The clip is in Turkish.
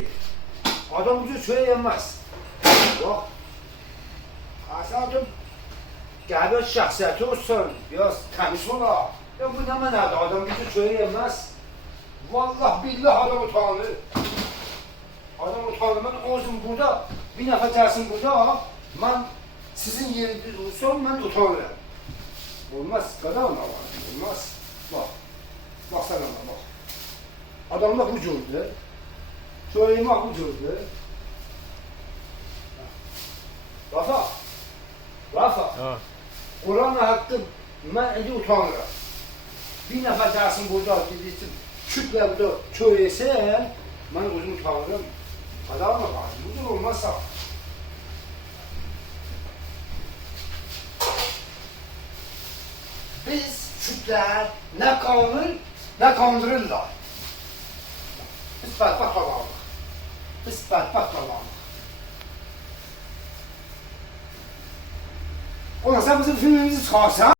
çöreği. Adam ucu çöreği yenmez. Yok. Asadım. Gel biraz şahsiyeti olsun. Biraz temiz ola. Ya bu ne nerede? Adam ucu çöreği yenmez. Vallahi billahi adam utanır. Adam utanır. Ben özüm burada. Bir nefer gelsin burada. Ben sizin yerinizde olsam ben utanırım. Olmaz. Kadar mı var? Olmaz. Bak. Baksana bak. Adamlar bu cürdü. Çöreğim bak bu cürdü. Rafa. Rafa. Kur'an'la hakkım ben edi utanırım. Bir nefer dersin burada gidip kütle burada çöreğse ben özüm utanırım. Kadar mı var? Bu da olmazsa. Biz Türkler ne kanır ne kandırırlar. Biz bedbaht olalım. Biz bedbaht olalım. Ona sen bizim filmimizi çıkarsan